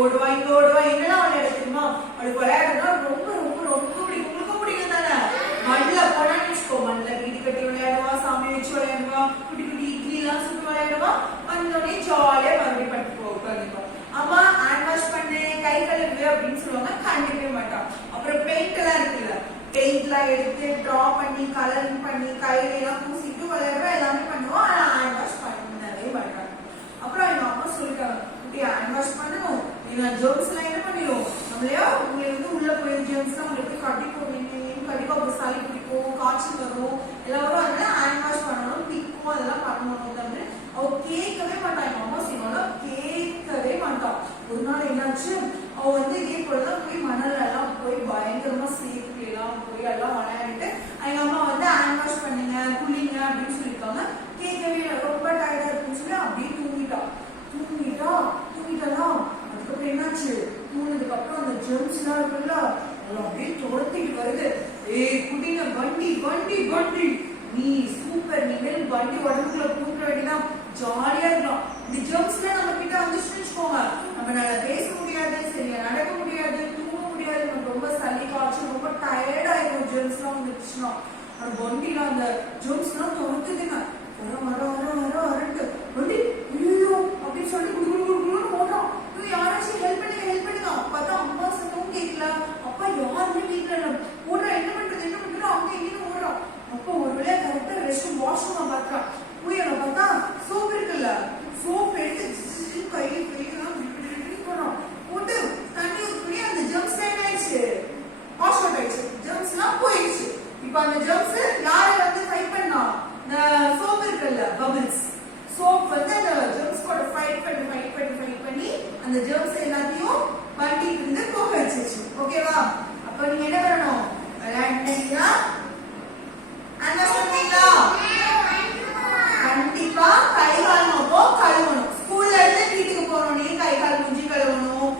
ஓடுவா இங்க ஓடுவா என்னெல்லாம் விளையாட தெரியுமா? அவளுக்கு விளையாடுறதுனா ரொம்ப ரொம்ப ரொம்ப பிடிக்கும். உங்களுக்கு பிடிக்கும் தானே? மண்ணுல போனான்னு வச்சுக்கோ, மண்ணுல வீடு கட்டி விளையாடுவா, சாமி வச்சு விளையாடுவா, குட்டி குட்டி இட்லி எல்லாம் சுட்டு விளையாடுவா. வந்தோடனே ஜாலியா மறுபடியும் படுத்து உட்காந்துப்போம். அம்மா ஹேண்ட் வாஷ் பண்ணு, கை கழுவு அப்படின்னு சொல்லுவாங்க, கண்டிப்பே மாட்டான். அப்புறம் பெயிண்ட் எல்லாம் இருக்குல்ல, பெயிண்ட் எல்லாம் எடுத்து டிரா பண்ணி கலரிங் பண்ணி கையில எல்லாம் பூசிட்டு விளையாடுவா, எல்லாமே பண்ணுவோம். ஆனா ஹேண்ட் வாஷ் பண்ணவே மாட்டாங்க. அப்புறம் எங்க அம்மா சொல்லிட்டாங்க, குட்டி ஹேண்ட் வாஷ் பண்ணணும், நீங்க ஜெர்ம்ஸ் எல்லாம் என்ன பண்ணிடும் நம்மளையா உங்களை வந்து உள்ள போய் ஜெர்ம்ஸ் எல்லாம் உங்களுக்கு கடிக்கும், கண்டிப்பா ஒரு சளி பிடிக்கும், காய்ச்சல் வரும், எல்லாம் வரும். அதனால ஹேண்ட் வாஷ் பண்ணணும், பிக்கும் அதெல்லாம் பண்ணணும். அவ கேட்கவே மாட்டான். எங்க அம்மா செய்வாங்க, கேட்கவே மாட்டான். ஒரு நாள் என்னாச்சு, அவ வந்து இதே போலதான் போய் மணல் எல்லாம் போய் பயங்கரமா சேர்த்து எல்லாம் போய் எல்லாம் விளையாடிட்டு எங்க அம்மா வந்து ஹேண்ட் வாஷ் பண்ணுங்க குளிங்க அப்படின்னு சொல்லியிருக்காங்க. கேட்கவே ரொம்ப டயர்டா இருக்குன்னு சொல்லி அப்படியே தூங்கிட்டாலாம். அதுக்கப்புறம் என்னாச்சு, தூங்கினதுக்கு அப்புறம் அந்த ஜெர்ம்ஸ் எல்லாம் இருக்குல்ல அப்படியே துரத்திட்டு வருது. குட்டிங்க வண்டி வண்டி வண்டி, நீ சூப்பர், நீ மேல் வண்டி உடம்புக்குள்ள கூப்பிட வேண்டியதான், ஜாலியா இருக்கலாம். இந்த ஜெர்ம்ஸ்ல நம்ம கிட்ட வந்துச்சுன்னு வச்சுக்கோங்க, நம்மளால பேச முடியாது, சரியா நடக்க முடியாது, தூங்க முடியாது, நமக்கு ரொம்ப சளி காய்ச்சல் ரொம்ப டயர்ட் ஆயிடும். ஜெர்ம்ஸ் எல்லாம் வந்துச்சுன்னா அந்த வண்டியில அந்த ஜெர்ம்ஸ் எல்லாம் துரத்துதுங்க. வரட்டு வண்டி ஐயோ அப்படின்னு சொல்லி குடுக்குன்னு ஓடுறோம். யாராச்சும் ஹெல்ப் பண்ணுங்க. அப்பதான் அம்மா சத்தமும் கேட்கல, அப்பா யாருமே வீட்டுல இல்ல. ஓடுறா, என்ன பண்றது அங்க இங்கன்னு ஓடுறோம். அப்போ ஒரு வேளையா கரெக்டா ரெஸ்ட் வாஷ்ரூம் பாக்குறான். போய் அங்க பார்த்தா சோப் இருக்குல்ல, சோப் எடுத்து கையெல்லாம் போடுறோம். போட்டு தண்ணி ஊற்றி அந்த ஜெர்ம்ஸ் என்ன ஆயிடுச்சு, வாஷ் அவுட் ஆயிடுச்சு, ஜெர்ம்ஸ் எல்லாம் போயிடுச்சு. இப்ப அந்த ஜெர்ம்ஸ் யாரை வந்து ஃபைட் பண்ணா, இந்த சோப் இருக்குல்ல பபிள்ஸ், சோப் வந்து அந்த ஜெர்ம்ஸ் கூட ஃபைட் பண்ணி அந்த ஜெர்ம்ஸ் எல்லாத்தையும் வண்டிட்டு இருந்து போக வச்சிருச்சு. ஓகேவா? அப்ப நீங்க என்ன பண்ணணும், விளையாடுனீங்கன்னா